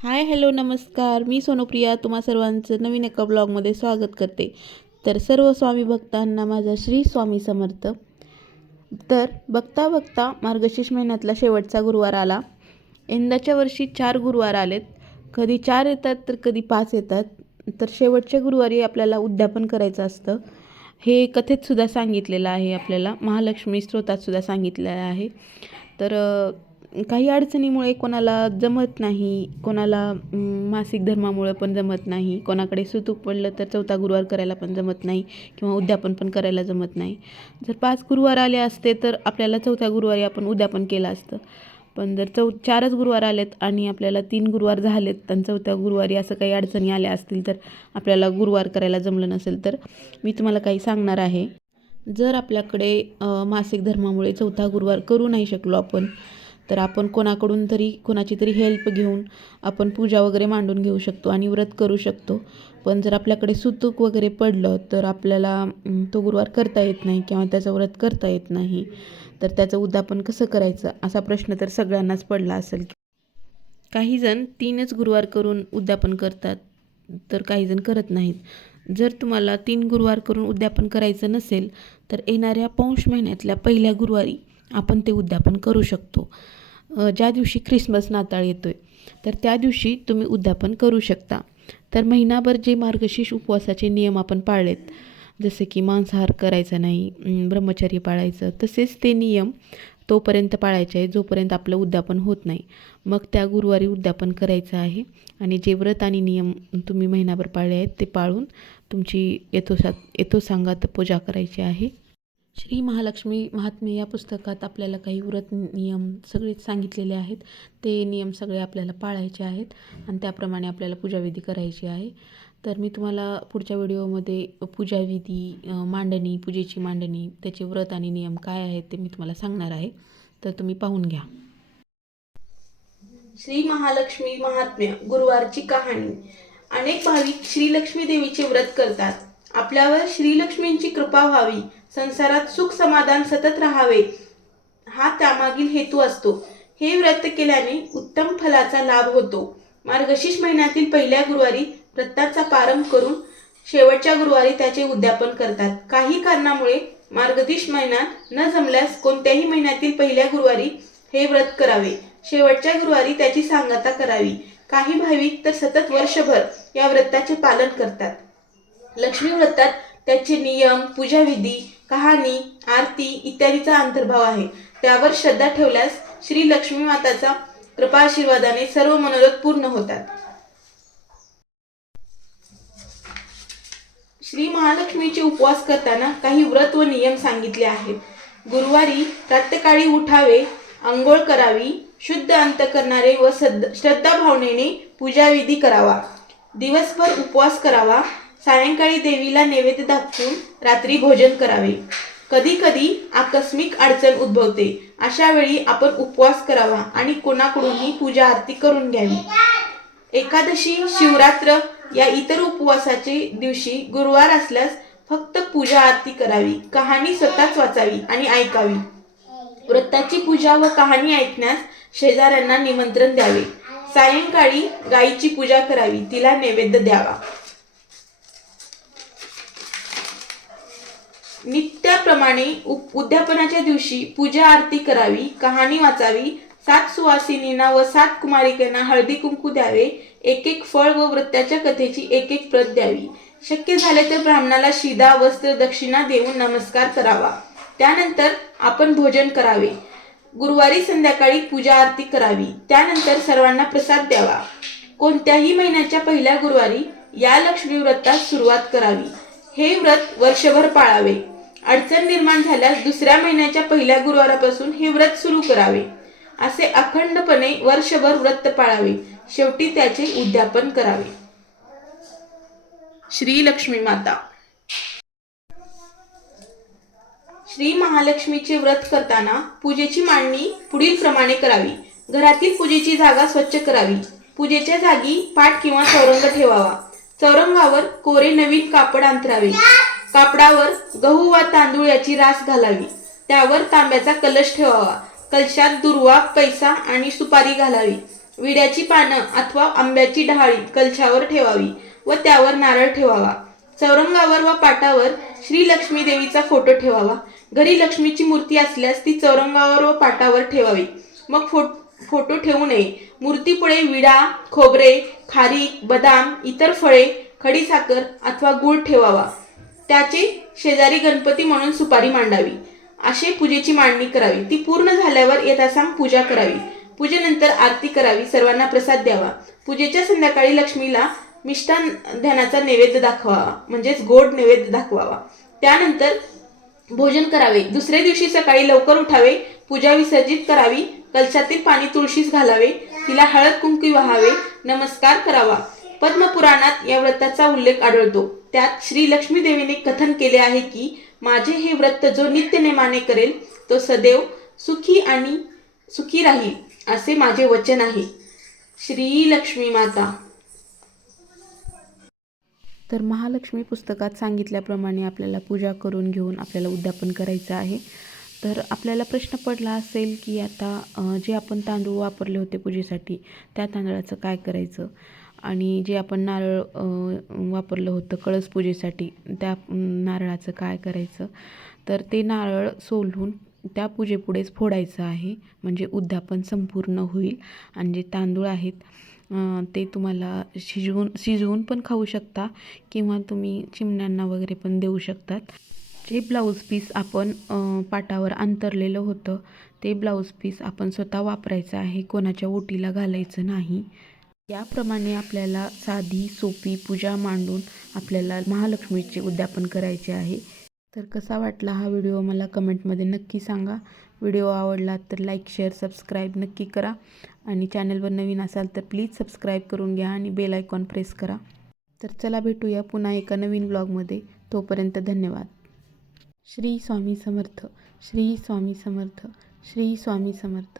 Hi hello नमस्कार. मी सोनुप्रिया तुम्हा सर्वांचं नवीन एका ब्लॉगमध्ये स्वागत करते. तर सर्व स्वामी भक्तांना माझा श्री स्वामी समर्थ. तर बघता बघता मार्गशीर्ष महिन्यातला शेवटचा गुरुवार आला. यंदाच्या वर्षी 4 गुरुवार आलेत. कधी 4 येतात तर कधी 5 येतात. तर शेवटच्या गुरुवारी आपल्याला उद्यापन करायचं असतं. हे कथेतसुद्धा सांगितलेलं आहे, आपल्याला महालक्ष्मी स्तोत्रातसुद्धा सांगितलेलं आहे. तर काही अडचणीमुळे कोणाला जमत नाही, कोणाला मासिक धर्मामुळे पण जमत नाही, कोणाकडे सुतूक पडलं तर 4था गुरुवार करायला पण जमत नाही किंवा उद्यापन पण करायला जमत नाही. जर 5 गुरुवार आले असते तर आपल्याला 4थ्या गुरुवारी आपण उद्यापन केलं असतं. पण जर 4च गुरुवार आलेत आणि आपल्याला 3 गुरुवार झालेत आणि 4थ्या गुरुवारी असं काही अडचणी आल्या असतील तर आपल्याला गुरुवार करायला जमलं नसेल तर मी तुम्हाला काही सांगणार आहे. जर आपल्याकडे मासिक धर्मामुळे 4था गुरुवार करू नाही शकलो आपण, तर आपण कोणाची तरी हेल्प घेऊन आपण पूजा वगैरे मांडून घेऊ शकतो आणि व्रत करू शकतो. पण जर आपल्याकडे सुतूक वगैरे पडलं तर आपल्याला तो गुरुवार करता येत नाही किंवा त्याचं व्रत करता येत नाही. तर त्याचं उद्यापन कसं करायचं असा प्रश्न तर सगळ्यांनाच पडला असेल. काही जण 3च गुरुवार करून उद्यापन करतात, तर काही जण करत नाहीत. जर तुम्हाला 3 गुरुवार करून उद्यापन करायचं नसेल तर येणाऱ्या पौष महिन्यातल्या पहिल्या गुरुवारी आपण ते उद्यापन करू शकतो. ज्या दिवशी ख्रिसमस नाताळ येतोय तर त्या दिवशी तुम्ही उद्यापन करू शकता. तर महिनाभर जे मार्गशीर्ष उपवासाचे नियम आपण पाळलेत, जसे की मांसाहार करायचा नाही, ब्रह्मचर्य पाळायचं, तसेच ते नियम तोपर्यंत पाळायचे आहे जोपर्यंत आपलं उद्यापन होत नाही. मग त्या गुरुवारी उद्यापन करायचं आहे आणि जे व्रत आणि नियम तुम्ही महिनाभर पाळले आहेत ते पाळून तुमची यथोसांगात पूजा करायची आहे. श्री महालक्ष्मी महात्म्य या पुस्तकात आपल्याला काही व्रत नियम सगळेच सांगितलेले आहेत. ते नियम सगळे आपल्याला पाळायचे आहेत आणि त्याप्रमाणे आपल्याला पूजाविधी करायची आहे. तर मी तुम्हाला पुढच्या व्हिडिओमध्ये पूजाविधी, पूजेची मांडणी, त्याचे व्रत आणि नियम काय आहेत ते मी तुम्हाला सांगणार आहे. तर तुम्ही पाहून घ्या. श्री महालक्ष्मी महात्म्य गुरुवारची कहाणी. अनेक भाविक श्रीलक्ष्मी देवीचे व्रत करतात. आपल्यावर श्रीलक्ष्मींची कृपा व्हावी, संसारात सुख समाधान सतत राहावे, हा त्यामागील हेतू असतो. हे व्रत केल्याने उत्तम फलाचा लाभ होतो. मार्गशीर्ष महिन्यातील पहिल्या गुरुवारी व्रताचा प्रारंभ करून शेवटच्या गुरुवारी त्याचे उद्यापन करतात. काही कारणामुळे मार्गशीर्ष महिन्यात न जमल्यास कोणत्याही महिन्यातील पहिल्या गुरुवारी हे व्रत करावे. शेवटच्या गुरुवारी त्याची सांगता करावी. काही भाविक तर सतत वर्षभर या व्रताचे पालन करतात. लक्ष्मी व्रतात त्याचे नियम, पूजाविधी, कहाणी, आरती इत्यादीचा अंतर्भाव आहे. त्यावर श्रद्धा ठेवल्यास श्री लक्ष्मी माताचा कृपा आशीर्वादाने सर्व मनोरथ पूर्ण होतात. श्री महालक्ष्मीचे उपवास करताना काही व्रत व नियम सांगितले आहेत. गुरुवारी प्रातःकाळी उठावे, अंघोळ करावी, शुद्ध अंतःकरणाने व श्रद्धा भावनेने पूजाविधी करावा. दिवसभर उपवास करावा. सायंकाळी देवीला नैवेद्य दाखवून रात्री भोजन करावे. कधी कधी आकस्मिक अडचण उद्भवते, अशा वेळी आपण उपवास करावा आणि कोणाकडूनही पूजा आरती करून घ्यावी. एकादशी, शिवरात्र या इतर उपवासाचे दिवशी गुरुवार असल्यास फक्त पूजा आरती करावी. कहाणी स्वतःच वाचावी आणि ऐकावी. व्रताची पूजा व कहाणी ऐकण्यास शेजाऱ्यांना निमंत्रण द्यावे. सायंकाळी गायीची पूजा करावी, तिला नैवेद्य द्यावा. नित्याप्रमाणे उद्यापनाच्या दिवशी पूजा आरती करावी, कहाणी वाचावी. 7 सुवासिनींना व 7 कुमारिकांना हळदी कुंकू द्यावे. एक फळ व व्रताच्या कथेची एक प्रत द्यावी. शक्य झाले तर ब्राह्मणाला शिदा, वस्त्र, दक्षिणा देऊन नमस्कार करावा. त्यानंतर आपण भोजन करावे. गुरुवारी संध्याकाळी पूजा आरती करावी. त्यानंतर सर्वांना प्रसाद द्यावा. कोणत्याही महिन्याच्या पहिल्या गुरुवारी या लक्ष्मी व्रतास सुरुवात करावी. हे व्रत वर्षभर पाळावे. अडचण निर्माण झाल्यास दुसऱ्या महिन्याच्या पहिल्या गुरुवारापासून हे व्रत सुरू करावे. असे अखंडपणे वर्षभर व्रत पाळावे. शेवटी त्याचे उद्यापन करावे. श्री लक्ष्मी माता. श्री महालक्ष्मीचे व्रत करताना पूजेची मांडणी पुढील प्रमाणे करावी. घरातील पूजेची जागा स्वच्छ करावी. पूजेच्या जागी पाट किंवा चौरंग ठेवावा. चौरंगावर कोरे नवीन कापड अंथरावे. कापडावर गहू वा तांदूळ याची रास घालावी. त्यावर तांब्याचा कलश ठेवावा. कलशात दुर्वा, पैसा आणि सुपारी घालावी. विड्याची पानं अथवा आंब्याची डहाळी कलशावर ठेवावी व त्यावर नारळ ठेवावा. चौरंगावर व पाटावर श्री लक्ष्मी देवीचा फोटो ठेवावा. घरी लक्ष्मीची मूर्ती असल्यास ती चौरंगावर व पाटावर ठेवावी. मग फोटो ठेवू नये. मूर्तीपुढे विडा, खोबरे, खारीक, बदाम, इतर फळे, खडीसाखर अथवा गूळ ठेवावा. त्याचे शेजारी गणपती म्हणून सुपारी मांडावी. असे पूजेची मांडणी करावी. ती पूर्ण झाल्यावर यथासांग पूजा करावी. पूजेनंतर आरती करावी. सर्वांना प्रसाद द्यावा. पूजेच्या संध्याकाळी लक्ष्मीला मिष्टान्नाचा नैवेद्य दाखवावा, म्हणजेच गोड नैवेद्य दाखवावा. त्यानंतर भोजन करावे. दुसऱ्या दिवशी सकाळी लवकर उठावे. पूजा विसर्जित करावी. कलशातील पाणी तुळशीस घालावे. तिला हळद कुंकू वाहावे. नमस्कार करावा. पद्मपुराणात या व्रताचा उल्लेख आढळतो. त्यात श्री लक्ष्मी देवीने कथन केले आहे की माझे हे व्रत जो नित्यनेमाने करेल तो सदैव सुखी राहील, असे माझे वचन आहे. श्री लक्ष्मी माता. तर महालक्ष्मी पुस्तकात सांगितल्याप्रमाणे आपल्याला पूजा करून घेऊन आपल्याला उद्यापन करायचं आहे. तर आपल्याला प्रश्न पडला असेल की आता जे आपण तांदूळ वापरले होते पूजेसाठी त्या तांदळाचं काय करायचं, आणि जे आपण नारळ वापरलं होतं कळस पूजेसाठी त्या नारळाचं काय करायचं. तर ते नारळ सोलून त्या पूजेपुढेच फोडायचं आहे, म्हणजे उद्यापन संपूर्ण होईल. आणि जे तांदूळ आहेत ते तुम्हाला शिजवून पण खाऊ शकता किंवा तुम्ही चिमण्यांना वगैरे पण देऊ शकतात. जे ब्लाऊज पीस आपण पाटावर अंतरलेलं होतं ते ब्लाऊज पीस आपण स्वतः वापरायचं आहे, कोणाच्या ओटीला घालायचं नाही. याप्रमाणे आपल्याला साधी सोपी पूजा मांडून आपल्याला महालक्ष्मीचे उद्यापन करायचे आहे. तर कसा वाटला हा व्हिडिओ मला कमेंटमध्ये नक्की सांगा. व्हिडिओ आवडला तर लाईक, शेअर, सबस्क्राईब नक्की करा. आणि चॅनलवर नवीन असाल तर प्लीज सबस्क्राईब करून घ्या आणि बेल आयकॉन प्रेस करा. तर चला भेटूया पुन्हा एका नवीन ब्लॉगमध्ये. तोपर्यंत धन्यवाद. श्री स्वामी समर्थ. श्री स्वामी समर्थ. श्री स्वामी समर्थ.